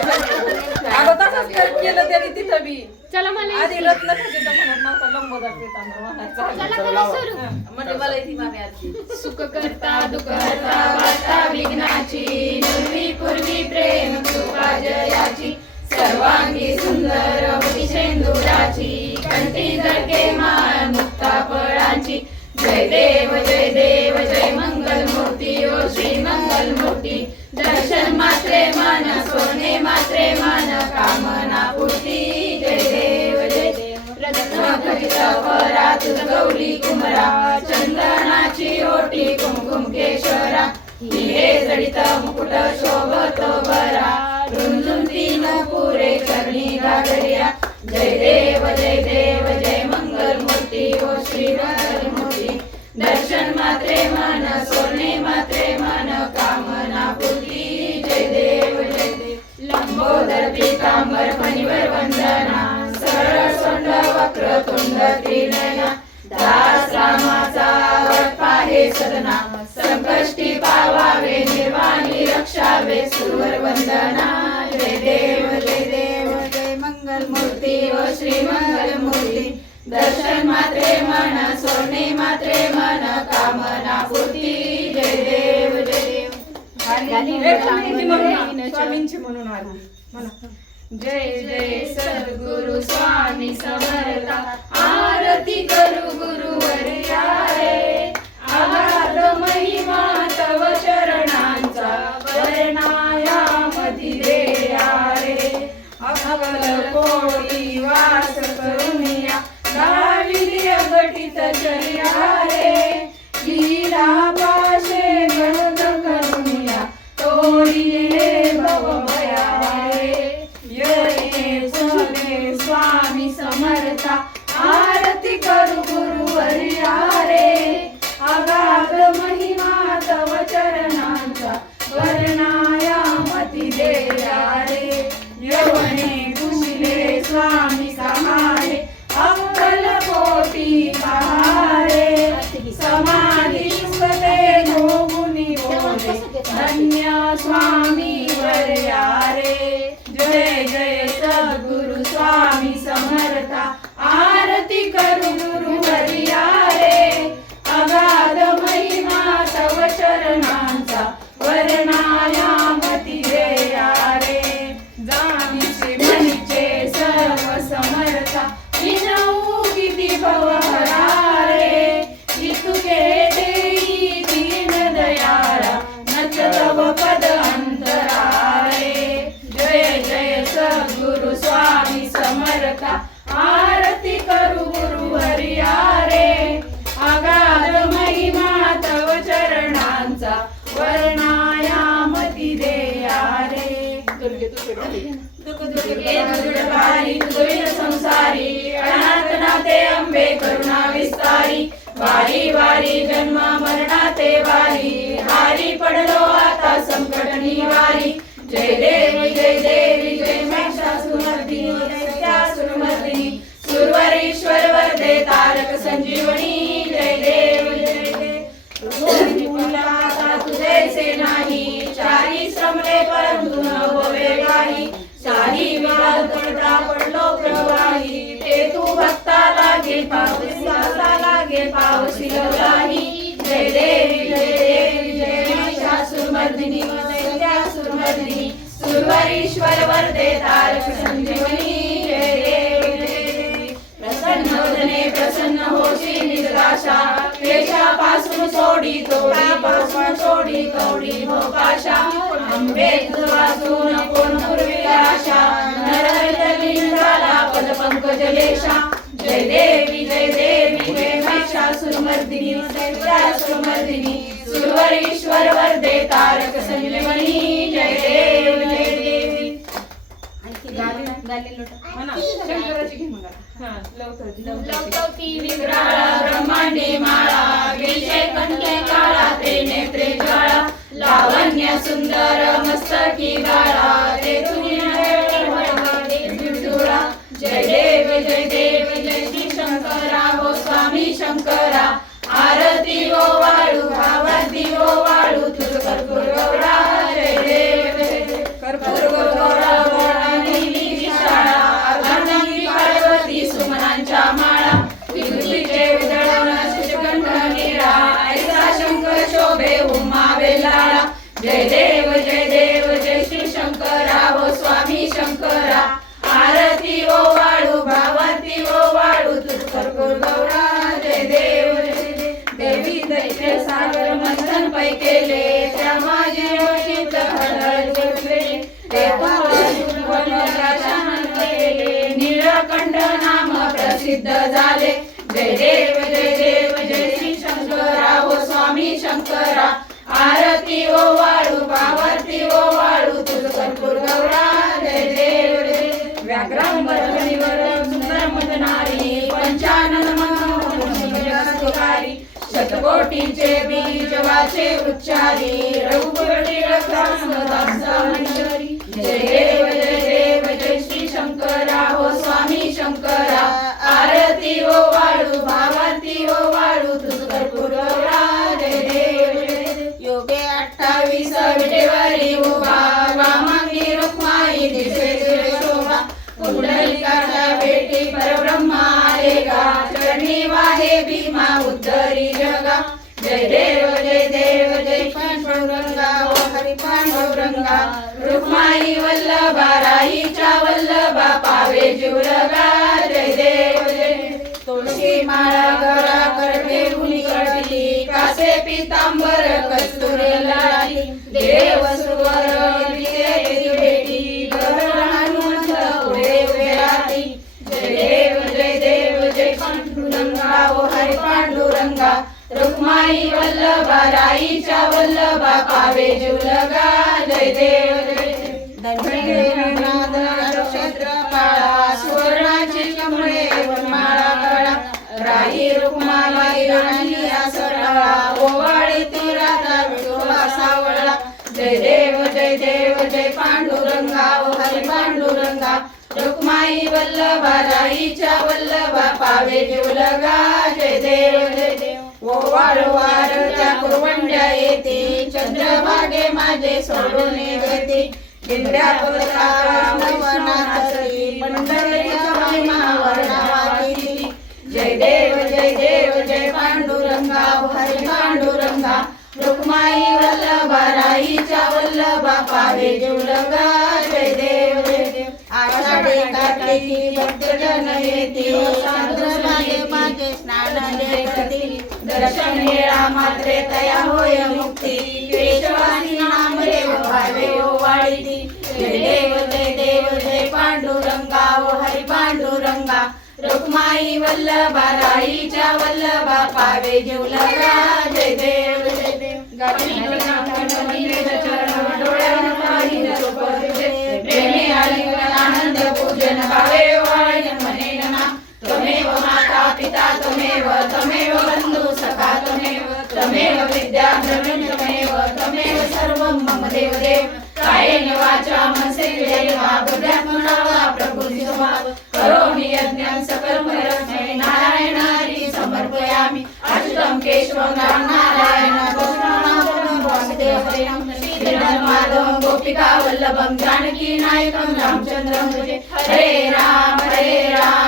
अगं तसंच कर- केलं त्यांनी तिथं बी. चला मला आधी रत्न खजिता म्हणत नव्हता लंबोदर पितांबर म्हणायचा चला करा सुरू. म्हणजे मला इथे मामी आरती सुख करता दुःख करता वार्ता विघ्नाची. पूर्वी पूर्वी प्रेम कृपा जयाची. सर्वांगी सुंदर होती शेंदुराची. कंठी जळके माळ मुक्ता फळांची. जय देव जय देव जय मंगल मूर्ती ओ श्री मंगल मूर्ती दर्शन मात्रे मन सोने मात्रे मन कामना पूर्ती जय देव जय देव. रत्न खचित परा गौरी कुमरा चंदनाची ओटी कुमकुम केशरा. हिरे जडित मुकुट शोभतो बरा रुंजुन तीन पुरे चरणी गागरिया जय देव जय देव. त्रिनयना दास रामाचा वट पाहे सदना. संकष्टी पावावे निर्वाणी रक्षावे. सुरवर वंदना. जय देव जय देव जय मंगल मूर्ती व श्री मंगल मूर्ती दर्शन मात्रे मन सोने मात्रे मन कामना पूर्ती. जय देव जय देव. स्वामींची म्हणून आली म्हणा जय जय सद्गुरु स्वामी समर्था आरती करू गुरु स्वामी वर्या रे जय जय सद्गुरु आरती गुरु हरिया रे अगाध महिमा तव चरणांचा वर्णाया मती देया रे. दुःख दुर्गे दुर्डभारी दुर्ग संसारी अनाथ नाते अंबे करुणा विस्तारी वारी वारी जन्म मरणाते वारी हारी पडलो तारक संजीवनी जय देव जय देव. आता तुझेसे नाही चारी श्रमले परंतु न होवे काही सारी विवाद करता पडलो प्रवाही ते तू भक्ता लागे पावसिला लागे पावसिल काही जय देवी जय देवी जय महिषासुरमर्दिनी सत्यासुरमर्दिनी सुरवरीश्वर वर्दे तारक संजीवनी जय देव. प्रसन्न प्रसन्न होशी निर्गाशा. क्लेशापासून सोडी तोडी पासून सोडी तोडी भोपाशा आंबे वाचून कोण पूर्वी आशा झाला पद पंकज लेशा जय देवी जय देवी जय महिषासुरमर्दिनी सैत्रासुरमर्दिनी सुरवरीश्वर वरदे तारक संजीवनी जय देव जय देवी म्हणा शंकराची घे मग आता. हा लवकर विक्राळा ब्रह्मांडी माळा विषय कंठे काळा ते ज्वाळा लावण्य सुंदर मस्तकी गाळा ते तुम्ही जय देव जय देव जय श्री शंकरा हो स्वामी शंकरा आरती ओ वाळू आवाती ओ वाळू तुझ कर्पूर सिद्ध झाले. जय देव जय देव जय श्री शंकरा ओ स्वामी शंकरा. आरती ओ वाळू पावती ओ वाळू तुझ कर्पूर गौरा. जय देव जय देव. व्याघ्रांबर सुंदर मदनारी पंचानन मनोहरी शतकोटीचे बीज वाचे उच्चारी. रघुपती जय देव जय देव जय श्री शंकरा ओ स्वामी शंकर. भीमा उद्धरी जगा। जय देव जय देव जय पांडुरंगा। ओ हरी पांडुरंगा। रुक्माई वल्लभा राईच्या वल्लभा पावे जीवलगा जय देव जय तुळशी माळा घरा करते गुणी कासे पितांबर कस्तुरे लाटी रुक्माई वल्लभा राईच्या वल्लभा पावे जुलगा जय देव जय देव. सुवर्णाची कमळे वनमाळा कळा. राई रुक्माबाई राणी सरळा ओवाळी ती राधा विठोबा सावळा जय देव जय देव जय पांडुरंगा ओ हरी पांडुरंगा. रुक्माई वल्लभा राईच्या वल्लभा पावे जुलगा जय देव जय देव. ओवाळवार त्या कुरवंड्या येते. चंद्रभागे माझे सोडून गती दिंड्या पदकारावनाथरी पंढरीच्या महिमा वर्णावाची जय देव जय देव जय पांडुरंगा. ओ हरी पांडुरंगा. रुक्माई वल्लभा राईच्या वल्लभा. पावे जीवलगा जय देव जय देव. आषाढी कार्तिकी भक्तजन येते. स्नान दर्शन वेळा मात्रे तया होय मुक्ती. केशवासी नाम देव भावे वाळीती जय देव जय देव जय पांडुरंगा ओ हरि पांडुरंगा. रुक्माई वल्लभा राईच्या वल्लभा पावे जीवलगा जय देव जय देव. गाठी चरण डोळ्यावर पाहिलं. तमेव तमेव बन्धु सखा तमेव तमेव विद्या द्रविण तमेव त्वमेव सर्वं मम देव देव कायेन वाचा मनसेन्द्रियैर्वा बुद्ध्यात्मना वा प्रकृती स्वभाव करोमि यज्ञं सकलमरस्मै नारायण हरि समर्पयामि। अच्युतं केशवं नारायण कृष्णं वासुदेवं श्रीधर्माधवं गोपिका वल्लभं जानकी नायकं रामचन्द्रं हरे राम हरे राम।